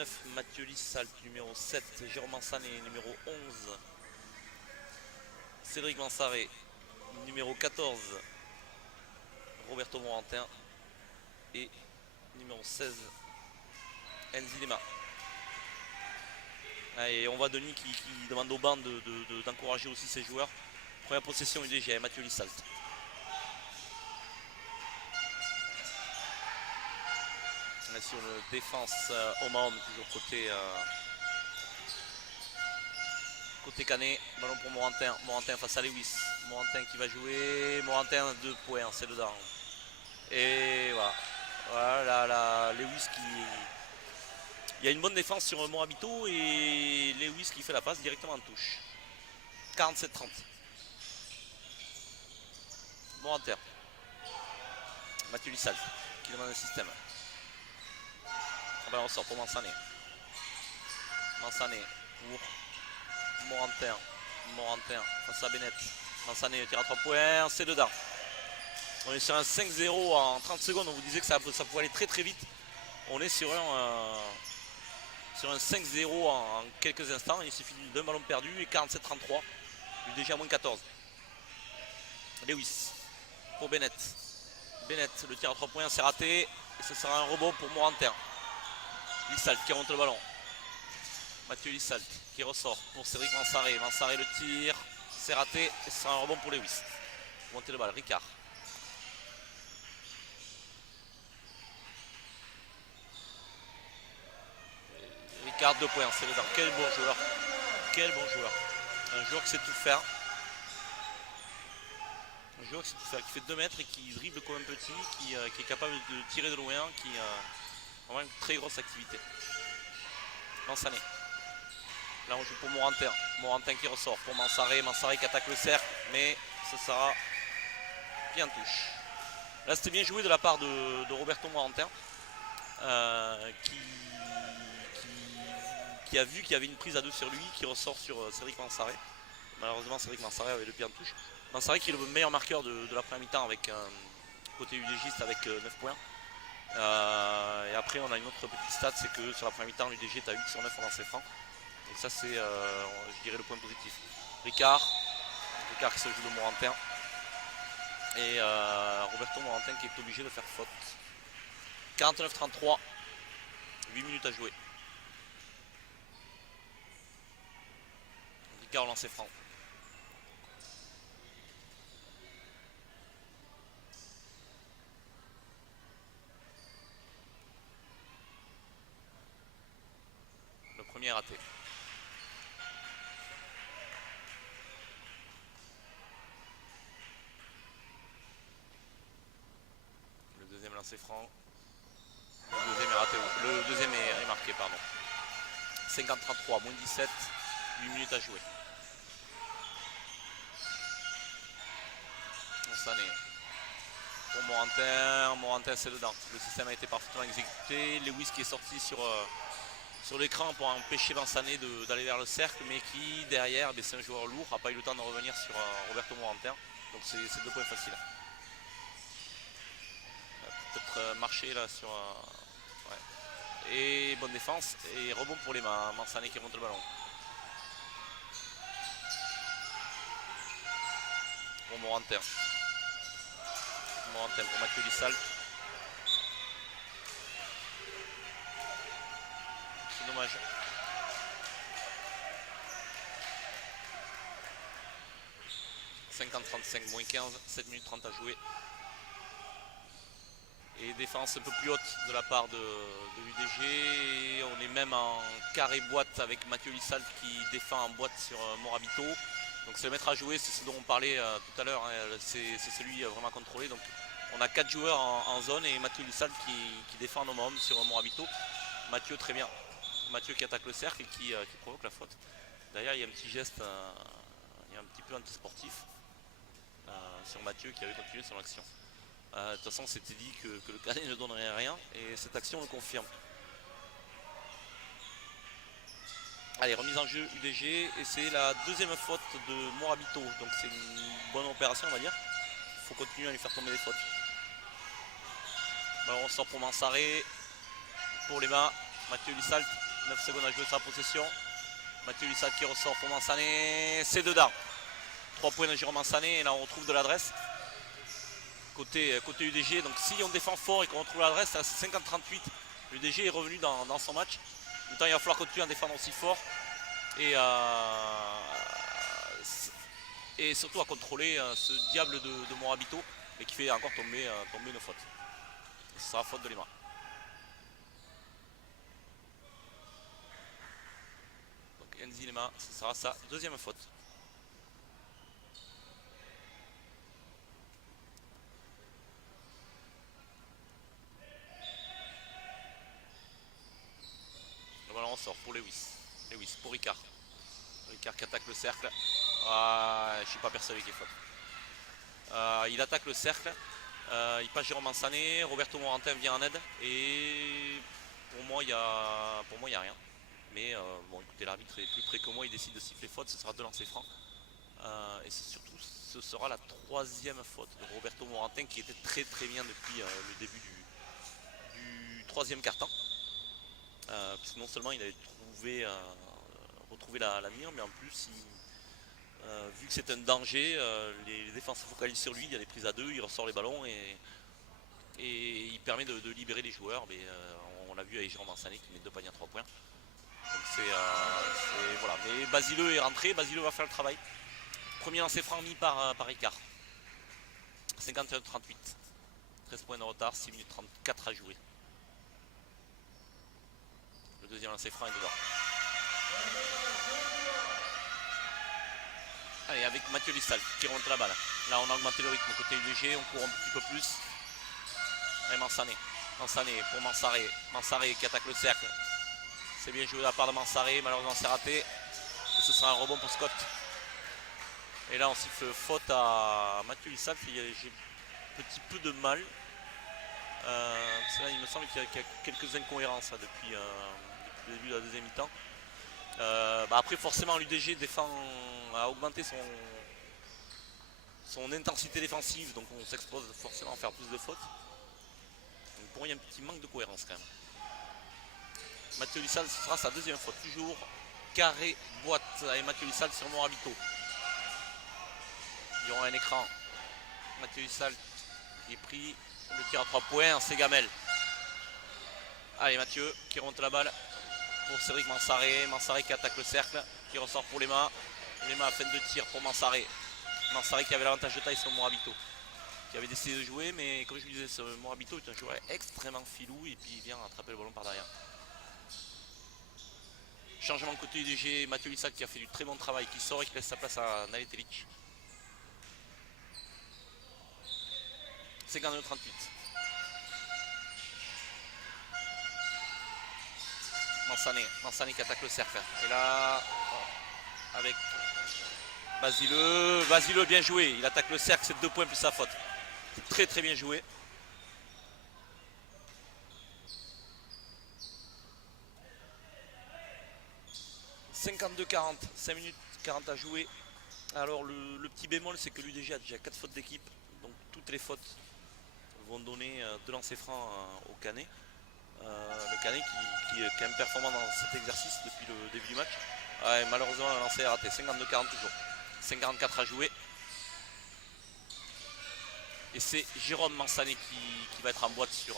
9, Mathieu Lissalt. Numéro 7, Jérôme Mansané. Numéro 11, Cédric Mansaré. Numéro 14, Roberto Morantin. Et numéro 16, Enzi Lema. Et on voit Denis qui demande au banc d'encourager aussi ses joueurs. Première possession UDG, Mathieu Lissalt. On est sur une défense homme à homme, toujours côté Canet. Ballon pour Morantin. Morantin face à Lewis. Morantin qui va jouer. Morantin 2 points, c'est dedans. Et voilà. Voilà là, Lewis qui. Il y a une bonne défense sur Morabito et Lewis qui fait la passe directement en touche. 47-30. Morantin. Mathieu Lissalt qui demande un système. On ressort pour Mansané. Mansané pour Morantin. Morantin face à Bennett. Mansané tire à 3 points, c'est dedans. On est sur un 5-0 en 30 secondes. On vous disait que ça pouvait aller très très vite. On est sur un 5-0 en quelques instants. Il suffit d'un ballon perdu et 47-33. Déjà moins 14. Lewis pour Bennett. Bennett, le tir à 3 points, c'est raté. Et ce sera un rebond pour Morantin. Lissalt qui remonte le ballon. Mathieu Lissalt qui ressort pour Cédric Mansaré. Mansaré le tir, c'est raté. Et ce sera un rebond pour Lewis. Monter le bal, Ricard. Ricard 2 points, c'est dedans. Quel bon joueur. Quel bon joueur. Un joueur qui sait tout faire. Un joueur qui sait tout faire, qui fait 2 mètres et qui dribble comme un petit, qui est capable de tirer de loin, qui a vraiment une très grosse activité. Mansané. Là on joue pour Morantin. Morantin qui ressort pour Mansaré. Mansaré qui attaque le cercle, mais ce sera bien en touche. Là c'était bien joué de la part de Roberto Morantin, qui a vu qu'il y avait une prise à 2 sur lui, qui ressort sur Cédric Mansaré. Malheureusement Cédric Mansaré avait le pied en touche. Mansaré qui est le meilleur marqueur de la première mi-temps avec côté UDGiste avec 9 points. Et après on a une autre petite stat, c'est que sur la première mi-temps l'UDG est à 8 sur 9 en lancé franc. Donc ça c'est je dirais le point positif. Ricard qui se joue de Morantin. Et Roberto Morantin qui est obligé de faire faute. 49-33. 8 minutes à jouer. Ricard au lancé franc. Le premier est raté. Le deuxième lancé franc. Le deuxième est raté. Le deuxième est marqué, pardon. 50-33, moins 17. 8 minutes à jouer. Mansané. Pour Morantin. Morantin c'est dedans. Le système a été parfaitement exécuté. Lewis qui est sorti sur l'écran pour empêcher Mansané d'aller vers le cercle, mais qui derrière, c'est un joueur lourd, n'a pas eu le temps de revenir sur Roberto Morantin. Donc c'est 2 points faciles. Peut-être marcher là sur... ouais. Et bonne défense. Et rebond pour les mains. Mansané qui remonte le ballon. Pour Morantin. Morantin pour Mathieu Lissalt. C'est dommage. « 50-35, moins 15, 7 minutes 30 à jouer. » Et défense un peu plus haute de la part de l'UDG. On est même en carré boîte avec Mathieu Lissalt qui défend en boîte sur Morabito. Donc c'est le maître à jouer, c'est ce dont on parlait tout à l'heure. Hein. C'est celui vraiment contrôlé. Donc on a 4 joueurs en zone et Mathieu Lissalt qui défend en homme sur Morabito. Mathieu très bien. Mathieu qui attaque le cercle et qui provoque la faute. D'ailleurs il y a un petit geste, il y a un petit peu antisportif sur Mathieu qui avait continué son action. De toute façon, c'était dit que le Canet ne donnerait rien et cette action le confirme. Allez, remise en jeu UDG et c'est la deuxième faute de Morabito. Donc c'est une bonne opération, on va dire. Il faut continuer à lui faire tomber les fautes. Alors on sort pour Mansaré. Pour les mains, Mathieu Lissalt 9 secondes à jouer sur la possession. Mathieu Lissal qui ressort pour Mansané. C'est dedans. 3 points de Jérôme Mansané. Et là on retrouve de l'adresse. Côté UDG. Donc si on défend fort et qu'on retrouve l'adresse, c'est 50-38. L'UDG est revenu dans son match. En même temps, il va falloir continuer à défendre aussi fort. Et surtout à contrôler ce diable de Morabito. Et qui fait encore tomber une faute. Ce sera faute de Lema. Donc Enzi Lema, ce sera sa deuxième faute. Le ballon sort pour Lewis. Lewis pour Ricard. Ricard qui attaque le cercle. Je ne suis pas persuadé qu'il est faute. Il attaque le cercle. Il passe Jérôme Mansané. Roberto Morantin vient en aide. Et pour moi, il n'y a rien. Mais bon, écoutez, l'arbitre est plus près que moi. Il décide de siffler faute. Ce sera 2 lancers francs. Et surtout, ce sera la 3e faute de Roberto Morantin qui était très très bien depuis le début du 3e quart-temps. Puisque non seulement il avait retrouvé la mire, mais en plus, vu que c'est un danger, les défenses se focalisent sur lui, il y a des prises à 2, il ressort les ballons et il permet de libérer les joueurs. Mais on l'a vu avec Jérôme Mansané qui met 2 paniers à 3 points. Donc voilà. Mais Basileux est rentré, Basileux va faire le travail. Premier lancer franc mis par Ricard. 51-38. 13 points de retard, 6 minutes 34 à jouer. Le deuxième lancer franc est dedans. Allez, avec Mathieu Lissal qui remonte la balle. Là, on a augmenté le rythme côté UDG, on court un petit peu plus. Allez, Mansané. Mansané pour Mansaré. Mansaré qui attaque le cercle. C'est bien joué de la part de Mansaré, malheureusement c'est raté. Et ce sera un rebond pour Scott. Et là, on siffle faute à Mathieu Lissal. J'ai un petit peu de mal. Parce que là, il me semble qu'il y a quelques incohérences là, depuis le début de la deuxième mi-temps. Après, forcément, l'UDG a augmenté son intensité défensive, donc on s'expose forcément à faire plus de fautes. Donc pour moi, il y a un petit manque de cohérence quand même. Mathieu Lissal, ce sera sa deuxième faute. Toujours carré boîte avec Mathieu Lissal sur Morabito. Il y aura un écran. Mathieu Lissal qui est pris. Le tir à 3 points, c'est Gamel. Allez, Mathieu qui remonte la balle pour Cédric Mansaré. Mansaré qui attaque le cercle, qui ressort pour Lema. Lema a fait de tir pour Mansaré. Mansaré qui avait l'avantage de taille sur Morabito, qui avait décidé de jouer, mais comme je vous disais, ce Morabito est un joueur extrêmement filou et puis il vient attraper le ballon par derrière. Changement de côté UDG, Mathieu Lissal qui a fait du très bon travail, qui sort et qui laisse sa place à Naletelic. 52-38. Mansané qui attaque le cercle. Et là, avec Basileux bien joué. Il attaque le cercle, c'est 2 points plus sa faute. C'est très très bien joué. « 52-40, 5 minutes 40 à jouer. » Alors le petit bémol, c'est que l'UDG a déjà 4 fautes d'équipe. Donc toutes les fautes vont donner 2 lancers francs au Canet. Le Canet qui est quand même performant dans cet exercice depuis le début du match. Malheureusement, le lancer est raté. 52-40 toujours. 54 à jouer. Et c'est Jérôme Mansané qui va être en boîte sur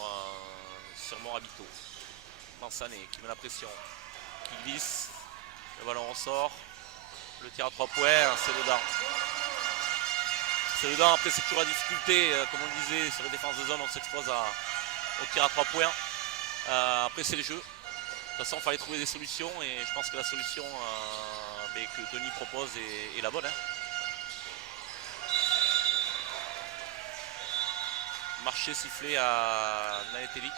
Morabito. Mansané qui met la pression, qui glisse. Le ballon ressort. Le tir à 3 points, c'est dedans. C'est dedans. Après, c'est toujours la difficulté. Comme on le disait, sur les défenses de zone, on s'expose au tir à 3 points. Après, c'est le jeu. De toute façon, il fallait trouver des solutions. Et je pense que la solution que Denis propose est la bonne. Marché sifflé à Naletelic.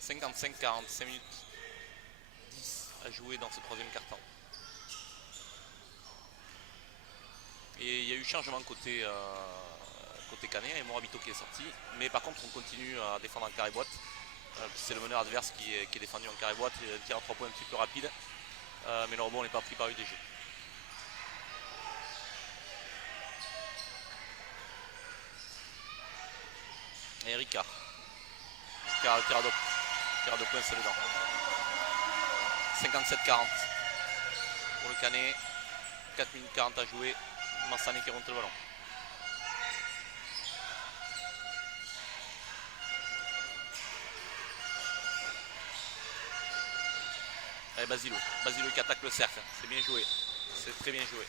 « 55-40, 5 minutes 10 à jouer dans ce 3e quart-temps. » Et il y a eu changement côté Canet et Morabito qui est sorti. Mais par contre, on continue à défendre en carré boîte. C'est le meneur adverse qui est défendu en carré boîte. Il y a un tir à 3 points un petit peu rapide. Mais le rebond n'est pas pris par UDG. Et Ricard. Ricard, le tir à 2 points, c'est dedans. 57-40 pour le Canet. 4 minutes 40 à jouer. Massané qui remonte le ballon. Allez, Basilo qui attaque le cercle. C'est bien joué. C'est très bien joué.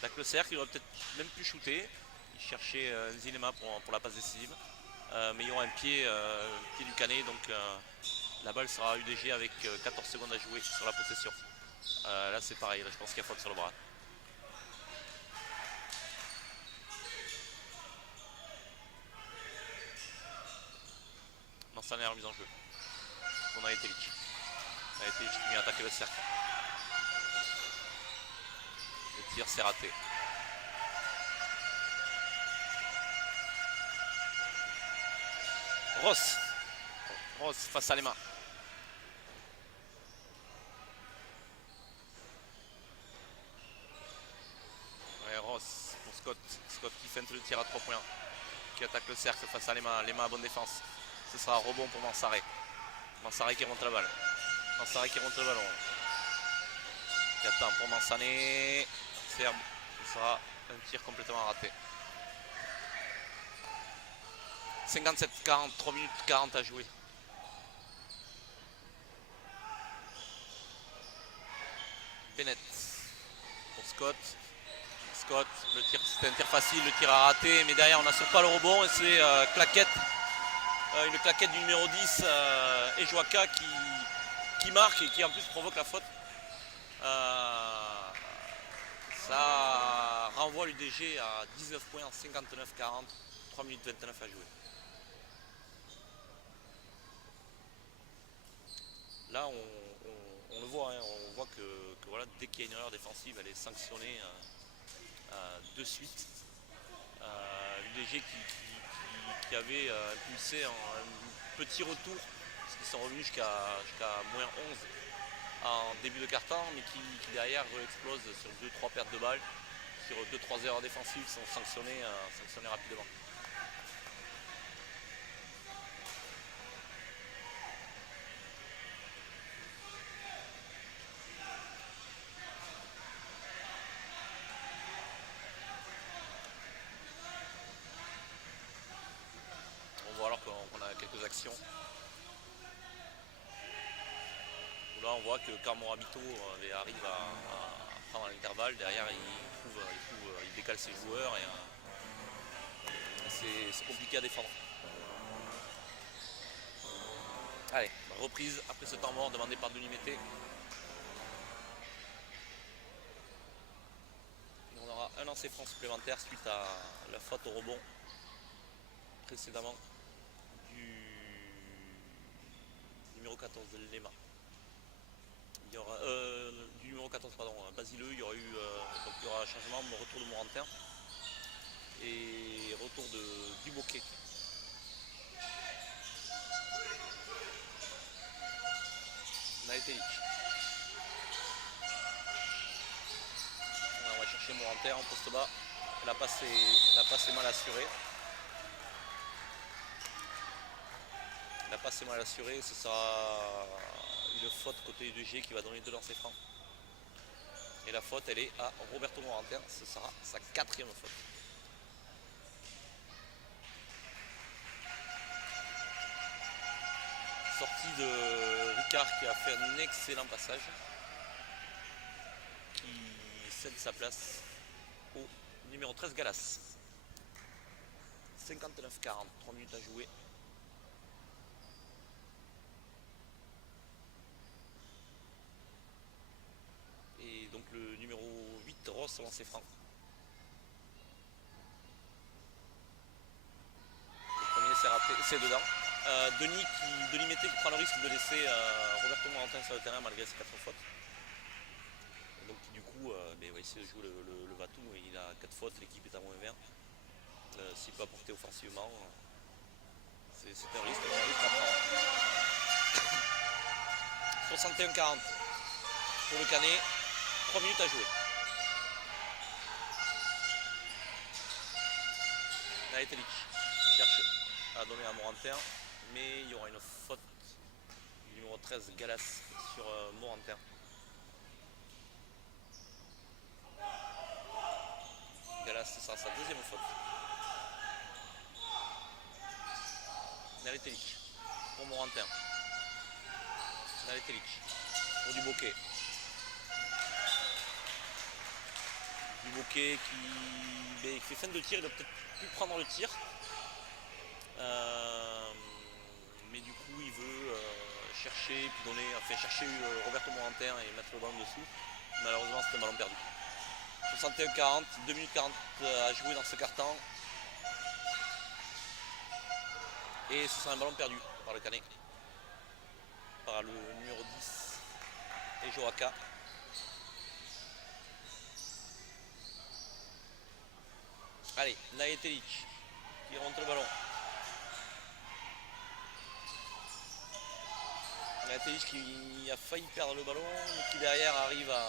Attaque le cercle, il aurait peut-être même pu shooter. Il cherchait Nzilema pour la passe décisive. Mais il y aura un pied du Canet. Donc la balle sera à UDG avec 14 secondes à jouer sur la possession. Là c'est pareil, là, je pense qu'il y a faute sur le bras. Mansané remise en jeu. On a été Telic. Qui vient attaquer le cercle. Le tir s'est raté. Ross face à Lema. Ouais, Ross pour Scott. Scott qui feinte le tir à 3 points. Qui attaque le cercle face à Lema. Lema à bonne défense. Ce sera un rebond pour Mansaré. Mansaré qui remonte la balle. Mansaré qui remonte le ballon. Il attend pour Mansané. Serbe. Ce sera un tir complètement raté. 57-40, 3 minutes 40 à jouer. Bennett pour Scott. Scott, c'était un tir facile, le tir a raté, mais derrière on n'assure pas le rebond et c'est une claquette du numéro 10, Ejoaka qui marque et qui en plus provoque la faute. Ça renvoie l'UDG à 19 points en 59-40, 3 minutes 29 à jouer. Là on le voit, hein, on voit que voilà, dès qu'il y a une erreur défensive, elle est sanctionnée de suite. L'UDG qui avait impulsé un petit retour, parce qu'ils sont revenus jusqu'à moins 11 en début de quart-temps, mais qui derrière explose sur 2-3 pertes de balles, sur 2-3 erreurs défensives qui sont sanctionnées rapidement. On voit alors qu'on a quelques actions. Là on voit que quand Morabito arrive à prendre l'intervalle, derrière il décale ses joueurs et c'est compliqué à défendre. Allez, reprise après ce temps mort demandé par Denis Mété. On aura un lancer franc supplémentaire suite à la faute au rebond précédemment du numéro 14 de Lema. Il y aura, du numéro 14, pardon, Basileux, il y aura un changement, retour de Morantin et retour de Duboquet. Naetelic. On va chercher Morantin en poste bas. La passe est mal assurée. La passe est mal assurée, ce sera une faute côté UDG qui va donner 2 lancers francs. Et la faute elle est à Roberto Morantin, ce sera sa 4e faute. Sortie de Ricard qui a fait un excellent passage, qui cède sa place au numéro 13 Galas. 59-40, 3 minutes à jouer. Et donc le numéro 8 Ross au lancer franc. Le premier s'est raté, c'est dedans. Denis Mété qui prend le risque de laisser Roberto Morantin sur le terrain malgré ses 4 fautes. Donc du coup va essayer de jouer le Vatou, il a 4 fautes, l'équipe est à moins 20. S'il peut apporter offensivement, c'est un risque à prendre. 61-40 pour le Canet, 3 minutes à jouer. Naetelic cherche à donner à Morantin, mais il y aura une faute du numéro 13 Galas sur Morantin. Galas, ce sera sa deuxième faute. Naletelic pour Morantin. Naletelic pour Duboquet. Duboquet qui fait fin de tir, il doit peut-être plus prendre le tir. Mais du coup il veut chercher, puis donner, enfin chercher Roberto Morantin et mettre le ballon dessous. Malheureusement c'est un ballon perdu. 61-40, 2 minutes 40 à jouer dans ce quart-temps. Et ce sera un ballon perdu par le Canet. Par le numéro 10 et Joaka. Allez, Najetelic qui remonte le ballon. Najetelic qui a failli perdre le ballon, mais qui derrière arrive à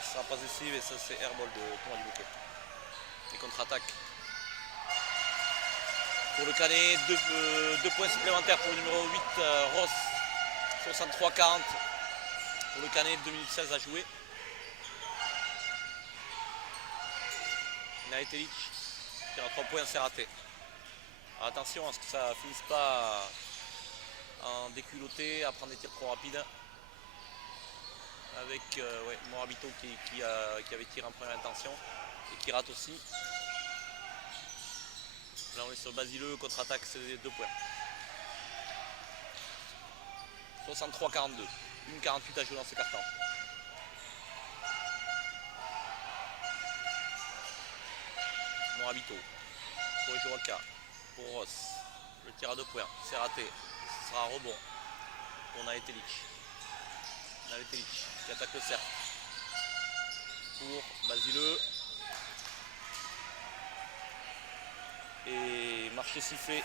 sa passe décisive, et ça c'est airball de Thomas Duboquet. Et contre-attaque pour le Canet, 2 points supplémentaires pour le numéro 8 Ross. 63-40 pour le Canet, 2 minutes 16 à jouer. Najetelic qui a 3 points, c'est raté. Alors attention à ce que ça ne finisse pas en déculotté, à prendre des tirs trop rapides. Avec Morabito qui avait tiré en première intention et qui rate aussi. Là on est sur Basileux, contre-attaque, c'est 2 points. 63-42, 1,48 à jouer dans ce quart-temps. Morabito pour Joaka, pour Ross. Le tir à 2 points, c'est raté. Ce sera un rebond pour Najetelic. Najetelic qui attaque le cercle pour Basileux. Et marché sifflé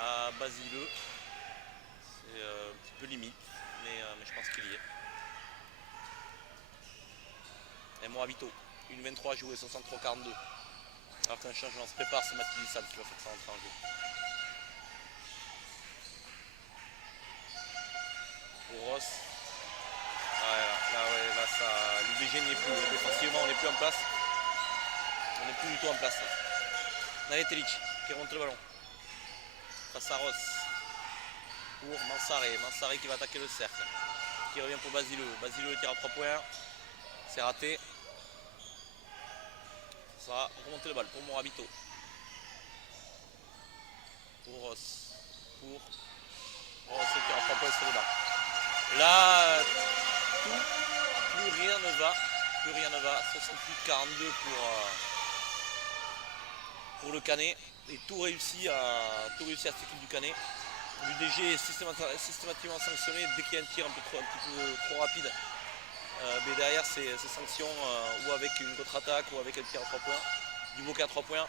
à Basileux. C'est un petit peu limite, mais je pense qu'il y est. Et Morabito, 1,23 à jouer, 63-42. Alors qu'un changement se prépare, c'est Mathieu Lissal qui va faire ça rentrer en jeu. Pour Ross. Là l'UDG n'y est plus. Défensivement, on n'est plus en place. On n'est plus du tout en place. Najetelic qui remonte le ballon. Face à Ross. Pour Mansaré. Mansaré qui va attaquer le cercle. Qui revient pour Basileux. Basileux le tire à 3 points. C'est raté. Ça va remonter le ball pour Morabito. Pour Ross. Pour Ross le tire à 3 points sur le bas. Là, plus rien ne va. Plus rien ne va. 68-42 pour le Canet. Et tout réussi à cette équipe du Canet. L'UDG est systématiquement sanctionné dès qu'il y a un tir un petit peu trop rapide. Mais derrière ces sanctions ou avec une contre-attaque ou avec un tir à 3 points. Duboquet à 3 points.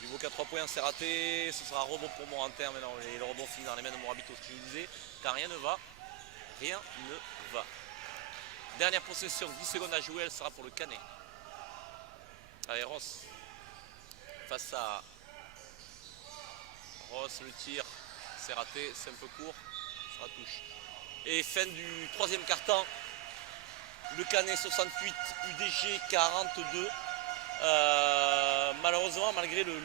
Duboquet à 3 points, c'est raté. Ce sera un rebond pour Morantin maintenant. Et le rebond finit dans les mains de Morabito, ce que je disais. Car rien ne va. Rien ne va. Dernière possession, 10 secondes à jouer, elle sera pour le Canet. Allez, Ross. Face à Ross, le tir, c'est raté, c'est un peu court. Ça touche. Et fin du 3e quart-temps. Le Canet 68, UDG 42. Malheureusement, malgré le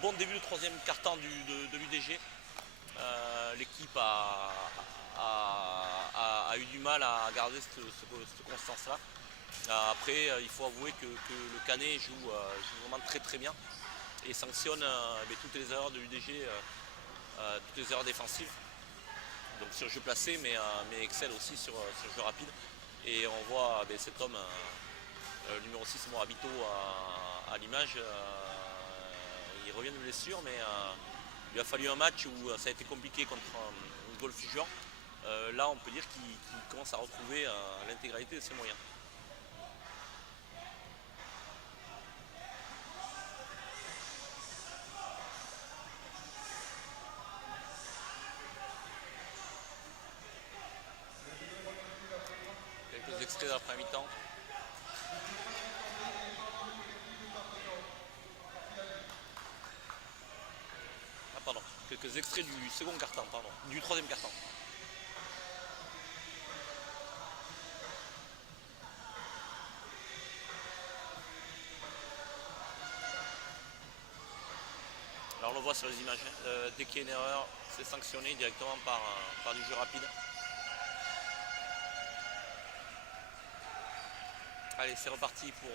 bon début du 3e quart-temps de l'UDG, l'équipe a eu du mal à garder cette constance-là. Après, il faut avouer que le Canet joue vraiment très très bien et sanctionne toutes les erreurs de l'UDG, toutes les erreurs défensives. Donc sur jeu placé, mais excelle aussi sur jeu rapide. Et on voit cet homme, numéro 6 Morabito à l'image, il revient de blessure, mais il a fallu un match où ça a été compliqué contre un Golf-Juan. Là on peut dire qu'il commence à retrouver l'intégralité de ses moyens. Extrait de la première mi-temps. quelques extraits du second quart-temps, pardon, du troisième quart-temps. Alors on le voit sur les images, dès qu'il y a une erreur, c'est sanctionné directement par du jeu rapide. Allez, c'est reparti pour